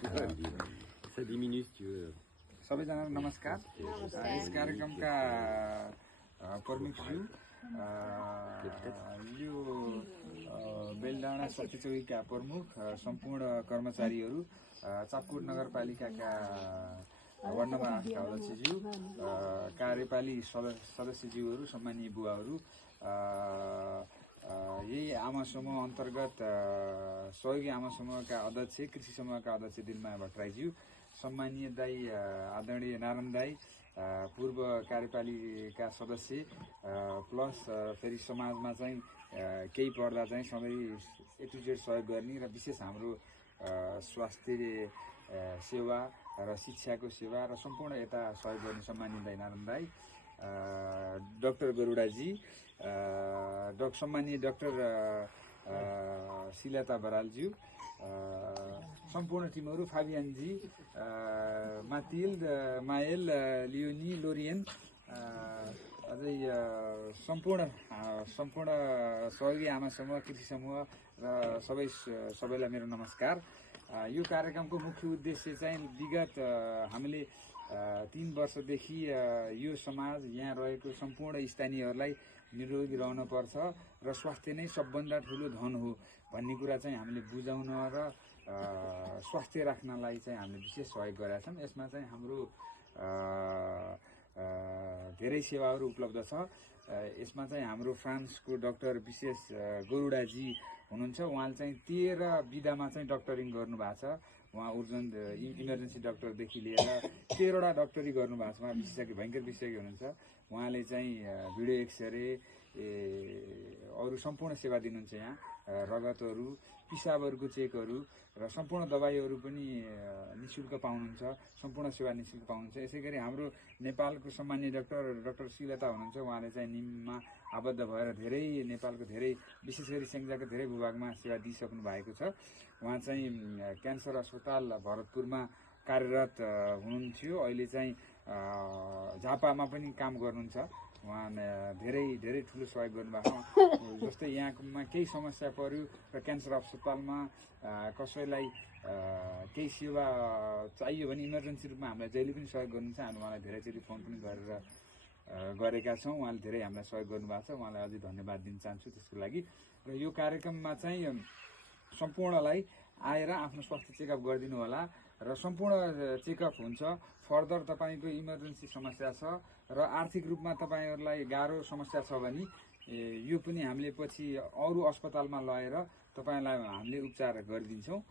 Ça diminue si tu veux. सबैजनालाई नमस्कार। यस कार्यक्रमका प्रमुखज्यू यो बेलडाँडा सत्यचौकीका प्रमुख सम्पूर्ण कर्मचारीहरू, चापकोट नगरपालिकाका वार्ड नम्बर 8 का अध्यक्षज्यू, कार्यपाली सदस्यज्यूहरू, सम्मानीय बुवाहरू, यही आमा समूह अन्तर्गत सहयोगी आमा समूहका अध्यक्ष, कृषि समूहका अध्यक्ष दिलमाया भट्टराईज्यू, सम्मानीय दाई आदरणीय नारायण दाई, पूर्व कार्यपालिका सदस्य, प्लस फेरि समाजमा चाहिँ केही पर्दा चाहिँ सबै ए टु जेड सहयोग गर्ने र विशेष हाम्रो स्वास्थ्य सेवा र शिक्षाको सेवा र सम्पूर्ण यता सहयोग गर्ने सम्मानीय दाई नारायण दाई, डाक्टर गरुडाजी, सम्मानीय डाक्टर शिलता बरालज्यू, सम्पूर्ण टिमहरू, फाबियानजी, मातिल, मायल, लियोनी, लोरियन, अझै सम्पूर्ण सहयोगी आमा समूह, कृषि समूह र सबैलाई मेरो नमस्कार। यो कार्यक्रमको मुख्य उद्देश्य चाहिँ विगत हामीले 3 वर्षदेखि यो समाज, यहाँ रहेको सम्पूर्ण स्थानीयहरूलाई निरोगी रहनुपर्छ र स्वास्थ्य नै सबभन्दा ठुलो धन हो भन्ने कुरा चाहिँ हामीले बुझाउन र स्वास्थ्य राख्नलाई चाहिँ हामीले विशेष सहयोग गरेका छौँ। यसमा चाहिँ हाम्रो धेरै सेवाहरू उपलब्ध छ। यसमा चाहिँ हाम्रो फ्रान्सको डाक्टर विशेष गरुडाजी हुनुहुन्छ। उहाँले चाहिँ 13 विधामा चाहिँ डक्टरिङ गर्नुभएको छ। उहाँ उर्जेन्ट इमर्जेन्सी डाक्टरदेखि लिएर 13वटा डक्टरी गर्नुभएको छ। उहाँ विशेषज्ञ, भयङ्कर विशेषज्ञ हुनुहुन्छ। उहाँले चाहिँ भिडियो एक्सरे अरू सम्पूर्ण सेवा दिनुहुन्छ। यहाँ रगतहरू, पिसाबहरूको चेकहरू र सम्पूर्ण दबाईहरू पनि निःशुल्क पाउनुहुन्छ। सम्पूर्ण सेवा निःशुल्क पाउनुहुन्छ। यसै गरी हाम्रो नेपालको सम्मानीय डाक्टर शिलता हुनुहुन्छ। उहाँले चाहिँ निममा आबद्ध भएर धेरै नेपालको धेरै, विशेष गरी स्याङ्जाको धेरै भूभागमा सेवा दिइसक्नु भएको छ। उहाँ चाहिँ क्यान्सर अस्पताल भरतपुरमा कार्यरत हुनुहुन्थ्यो। अहिले चाहिँ झापामा पनि काम गर्नुहुन्छ। उहाँ धेरै ठुलो सहयोग गर्नुभएको छ। जस्तै यहाँमा केही समस्या पर्यो र क्यान्सर अस्पतालमा कसैलाई केही सेवा चाहियो भने इमर्जेन्सी रूपमा हामीलाई जहिले पनि सहयोग गर्नुहुन्छ। हामी उहाँलाई धेरैचोटि फोन पनि गरेका छौँ। उहाँले धेरै हामीलाई सहयोग गर्नुभएको छ। उहाँलाई अझै धन्यवाद दिन चाहन्छु त्यसको लागि। र यो कार्यक्रममा चाहिँ सम्पूर्णलाई आएर आफ्नो स्वास्थ्य चेकअप गरिदिनु होला र सम्पूर्ण चेकअप हुन्छ। फर्दर तपाईँको इमर्जेन्सी समस्या छ र आर्थिक रूपमा तपाईँहरूलाई गाह्रो समस्या छ भने यो पनि हामीले पछि अरू अस्पतालमा लगेर तपाईँलाई हामीले उपचार गरिदिन्छौँ।